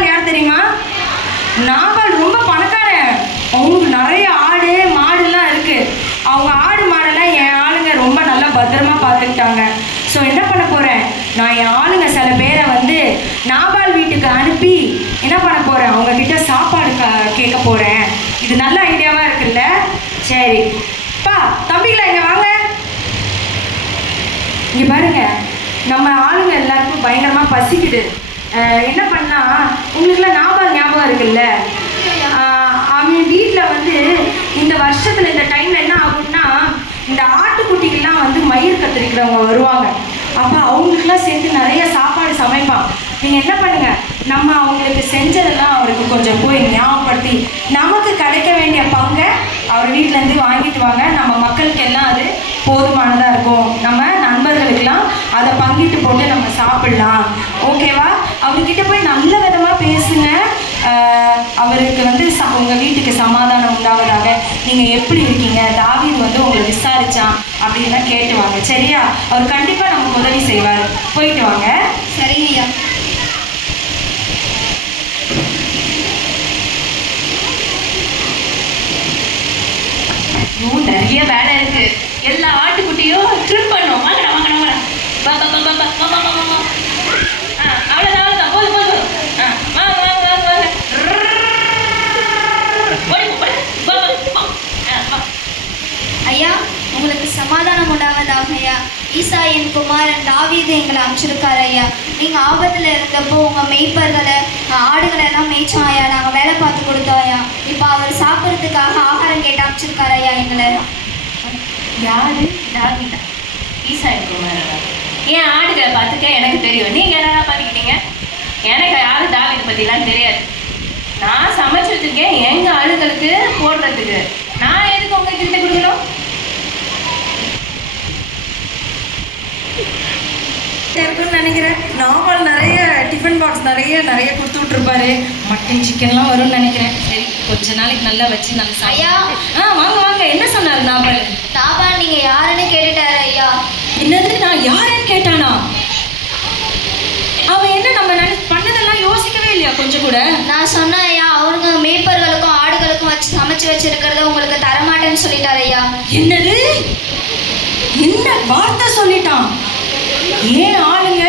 நாபால் யார் தெரியுமா? நாபால் ரொம்ப பணக்காரன். அவங்களுக்கு நிறைய ஆடு மாடுலாம் இருக்கு. அவங்க ஆடு மாடெல்லாம் என் ஆளுங்க ரொம்ப நல்லா பத்திரமா பார்த்துக்கிட்டாங்க. ஸோ என்ன பண்ண போகிறேன், நான் என் ஆளுங்க சில பேரை வந்து நாபால் வீட்டுக்கு அனுப்பி என்ன பண்ண போகிறேன், அவங்கக்கிட்ட சாப்பாடு கேட்க போகிறேன். இது நல்ல ஐடியாவாக இருக்குல்ல? சரி பா, தம்பிங்களா இங்கே வாங்க. இங்கே பாருங்க, நம்ம ஆளுங்க எல்லாருக்கும் பயங்கரமாக பசிக்குது. என்ன பண்ணால், உங்களுக்குலாம் நாபால் ஞாபகம் இருக்குல்ல? அவன் வீட்டில் வந்து இந்த வருஷத்தில் இந்த டைமில் என்ன ஆகும்னா, இந்த ஆட்டுக்குட்டிகள்லாம் வந்து மயிர் கத்திரிக்கிறவங்க வருவாங்க. அப்போ அவங்களுக்குலாம் சேர்ந்து நிறைய சாப்பாடு சமைப்பான். நீங்கள் என்ன பண்ணுங்கள், நம்ம அவங்களுக்கு செஞ்சதெல்லாம் அவருக்கு கொஞ்சம் போய் ஞாபகப்படுத்தி நமக்கு கிடைக்க வேண்டிய பங்கை அவர் வீட்டிலேருந்து வாங்கிட்டு வாங்க. நம்ம மக்களுக்கு எல்லாம் அது போதுமானதாக இருக்கும். நம்ம நண்பர்களுக்கெல்லாம் அதை பங்கிட்டு போட்டு நம்ம சாப்பிடலாம். ஓகேவா? அவர்கிட்ட போய் நல்ல விதமாக பேசுங்க. அவருக்கு வந்து உங்கள் வீட்டுக்கு சமாதானம் உண்டாவதாக, நீங்கள் எப்படி இருக்கீங்க, தாவீது வந்து உங்களை விசாரிச்சான் அப்படின்லாம் கேட்டு வாங்க. சரியா? அவர் கண்டிப்பாக நமக்கு உதவி செய்வார். போயிட்டு வாங்க. சரிங்கய்யா. நிறைய வேலை இருக்கு. எல்லா ஆட்டுக்குட்டியும் ட்ரிம் பண்ணும். வாங்கடா வாங்கடா வாங்கடா. அவ்வளோதான் அவ்வளோதான், போதும் போதும். வாங்க வாங்க வாங்க வாங்க. ஐயா, உங்களுக்கு சமாதானம் உண்டாவதாக ஐயா. ஈசா என் குமாரன் தாவீது எங்களை அனுப்பிச்சிருக்காரு ஐயா. நீங்கள் ஆபத்தில் இருந்தப்போ உங்கள் மெய்ப்பர்களை ஆடுகளை எல்லாம் மேய்ச்சோம் ஐயா. நாங்கள் வேலை பார்த்து கொடுத்தோம் ஐயா. இப்போ அவர் சாப்பிட்றதுக்காக ஆகாரம் கேட்டு அனுப்பிச்சிருக்காரு ஐயா எங்களை. யாரு? தாவீதா? ஈசா என் குமாரன். ஏன் ஆடுகளை பார்த்துக்க எனக்கு தெரியும். நீங்கள் என்னடா பார்த்துக்கிட்டீங்க? எனக்கு யாரும் தாவீதை பற்றிலாம் தெரியாது. நான் சமைச்சு வச்சுருக்கேன் எங்கள் ஆளுங்களுக்கு போடுறதுக்கு. நான் எதுக்கு உங்ககிட்ட கொடுக்கணும்? இருக்குன்னு நினைக்கிறேன். நாவல் நிறைய டிஃபன் பாக்ஸ் நிறைய கொடுத்து விட்டுருப்பாரு. மட்டன் சிக்கன்லாம் வரும்னு நினைக்கிறேன். சரி, கொஞ்ச நாளைக்கு நல்லா வச்சு நல்லா ஐயா. வாங்க வாங்க. என்ன சொன்னார் நாவல்? நாபால் நீங்கள் யாருன்னு கேட்டுட்டாரு ஐயா. என்னது, நான் யாருன்னு கேட்டானா? அவன் என்ன நம்ம பண்ணதெல்லாம் யோசிக்கவே இல்லையா கொஞ்சம் கூட? நான் சொன்னேன் ஐயா, அவருங்க மேய்ப்பர்களுக்கும் ஆடுகளுக்கும் வச்சு சமைச்சு வச்சிருக்கிறத உங்களுக்கு தரமாட்டேன்னு சொல்லிட்டாரு ஐயா. என்னது, என்ன வார்த்தை சொல்லிட்டான்? ஏன் ஆளுங்க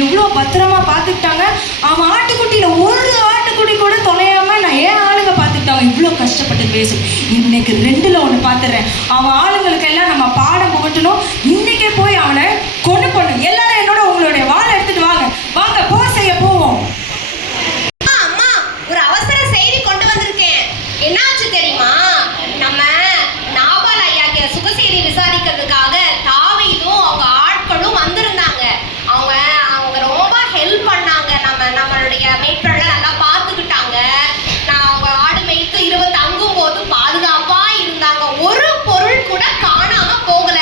இவ்வளோ பத்திரமா பார்த்துக்கிட்டாங்க. அவன் ஆட்டுக்குட்டியில் ஒரு ஆட்டுக்குட்டி கூட தொலையாம நான் ஏன் ஆளுங்க பார்த்துக்கிட்டாங்க. இவ்வளோ கஷ்டப்பட்டு பேசும். இன்னைக்கு 2ல் 1 பார்த்துடுறேன். அவன் ஆளுங்களுக்கு எல்லாம் நம்ம பாடம் புகட்டணும். இன்னைக்கே போய் அவனை கொண்டு போடணும். எல்லாரும் என்னோட உங்களுடைய வாழை எடுத்துட்டு வாங்க. வாங்க, போர் செய்ய போவோம். அம்மா, ஒரு அவசர செய்தி கொண்டு வந்திருக்கேன். என்னாச்சு தெரியுமா? நம்ம நாபால் ஐயாக்கு சுகசெய்தி விசாரிக்கிறதுக்காக தாவீதும் அவங்க ஆட்களும் வந்திருந்தாங்க. அவங்க ரொம்ப ஹெல்ப் பண்ணாங்க. நம்மளுடைய மேய்ப்பர்களை நல்லா பார்த்துக்கிட்டாங்க. அவங்க ஆடு மேய்த்து 20 தங்கும் போது பாதுகாப்பா இருந்தாங்க. ஒரு பொருள் கூட காணாம போகல.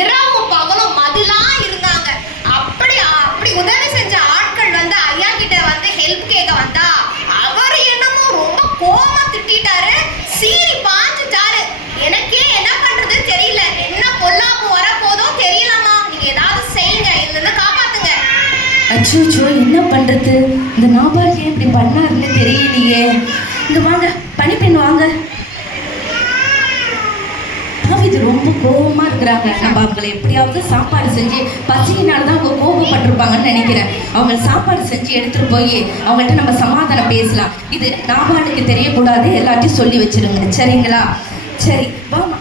இரவும் பகலும் மதிலா இருந்தாங்க. அப்படி உதவி செஞ்ச ஆட்கள் வந்து ஐயா கிட்ட வந்து ஹெல்ப் கேட்க வந்தா அவர் என்னமோ ரொம்ப கோவமா திட்டாரு. சீறி பாஞ்சுட்டாரு. எனக்கே என்ன பண்றது தெரியல. என்ன பொல்லாப்பு வரப்போதோ தெரியலம்மா. நீங்க ஏதாவது செய்யுங்க, இல்லைன்னா காப்பாத்துங்க. அச்சோ, என்ன பண்றது? இந்த நாபால் ஏன் இப்படி பண்ணாருன்னு தெரியலையே. இங்க வாங்க, பணிப்பெண் வாங்க. இது ரொம்ப கோபமா இருக்கிறாங்க. நம்ம அவங்களை எப்படியாவது சாப்பாடு செஞ்சு, பசியினால தான் அவங்க கோபப்பட்டிருப்பாங்கன்னு நினைக்கிறேன். அவங்க சாப்பாடு செஞ்சு எடுத்துட்டு போய் அவங்கள்ட்ட நம்ம சமாதானம் பேசலாம். இது நாபாலுக்கு தெரியக்கூடாது. எல்லாத்தையும் சொல்லி வச்சிருங்க, சரிங்களா? சரி வாமா.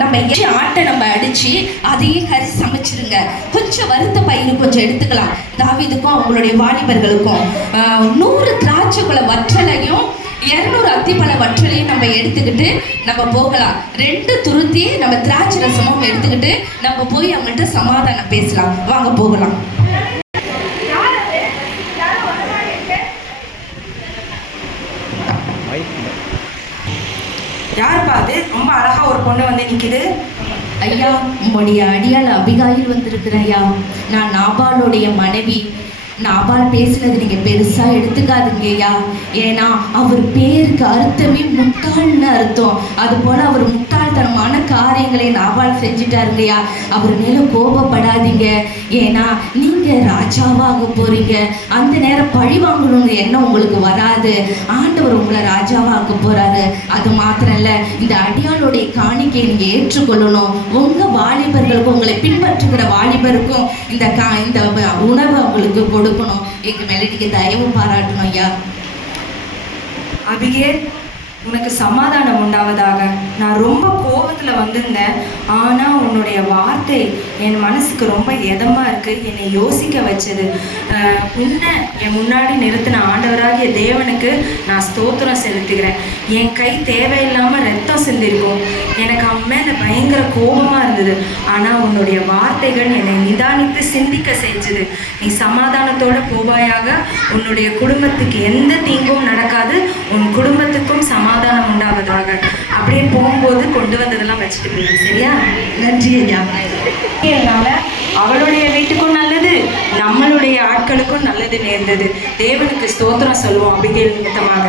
நம்ம ஆட்டை நம்ம அடித்து அதையும் கறி சமைச்சிருங்க. கொஞ்சம் வறுத்த பயிர் கொஞ்சம் எடுத்துக்கலாம். தாவீதுக்கும் அவங்களுடைய வாலிபர்களுக்கும் 100 திராட்சை பழ வற்றலையும் 200 அத்திப்பழ வற்றலையும் நம்ம எடுத்துக்கிட்டு நம்ம போகலாம். 2 துருத்தி நம்ம திராட்சை ரசமும் எடுத்துக்கிட்டு நம்ம போய் அவங்கள்ட்ட சமாதானம் பேசலாம். வாங்க போகலாம். யாருப்பா அது? ரொம்ப அழகா ஒரு பொண்ணு வந்து நிக்குது. ஐயா, உங்களுடைய அடியால் அபிகாயில் வந்திருக்கிற ஐயா. நான் நாபாலுடைய மனைவி. நாபால் பேசினது நீங்க பெருசா எடுத்துக்காதுங்க ஐயா. ஏன்னா அவர் பேருக்கு அர்த்தமே முட்டாள்னு அர்த்தம். அது போல அவர் முட்டாள்தனமான காரியங்களை நாபால் செஞ்சுட்டாருங்கய்யா. அவர் மேல கோபப்படாதீங்க. ஏன்னா நீங்க ராஜாவாக போறீங்க. அந்த நேரம் பழி வாங்கணுங்கிற எண்ணம் உங்களுக்கு வராது. ஆண்டவர் உங்களை ராஜாவாக போறாரு. அது மாத்திரம் இல்ல, இந்த அடியாளுடைய காணிக்கையை நீங்க ஏற்றுக்கொள்ளணும். உங்க வாலிபர்களுக்கும் உங்களை பின்பற்றுகிற வாலிபருக்கும் இந்த உணவை அவங்களுக்கு கொடுக்கணும். எங்க மெலடிக்கு தயவு பாராட்டணும் ஐயா. அபிகேல், உனக்கு சமாதானம் உண்டாவதாக. நான் ரொம்ப கோபத்தில் வந்திருந்தேன். ஆனால் உன்னுடைய வார்த்தை என் மனசுக்கு ரொம்ப இதமாக இருக்குது. என்னை யோசிக்க வச்சது. உன்னை என் முன்னாடி நிறுத்தின ஆண்டவராகிய தேவனுக்கு நான் ஸ்தோத்திரம் செலுத்துகிறேன். என் கை தேவையில்லாமல் ரத்தம் சிந்திருக்கும். எனக்கு அவன் மேலே பயங்கர கோபமாக இருந்தது. ஆனால் உன்னுடைய வார்த்தைகள் என்னை நிதானித்து சிந்திக்க செஞ்சது. நீ சமாதானத்தோடு போவாயாக. உன்னுடைய குடும்பத்துக்கு எந்த தீங்கும் நடக்காது. உன் குடும்பத்துக்கும் சமாதானம் உண்டாவதாக. அப்படியே போகும்போது கொண்டு வந்ததெல்லாம் வச்சுட்டு போயிடு. சரியா? நன்றி ஐயா. அதனால அவளுடைய வீட்டுக்கும் நல்லது, நம்மளுடைய ஆட்களுக்கும் நல்லது நேர்ந்தது. தேவனுக்கு ஸ்தோத்திரம் சொல்லுவோம் அபிகேல் நிமித்தமாக.